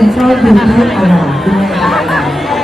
เป็นไส้ดูเลือดอร่อยด้วย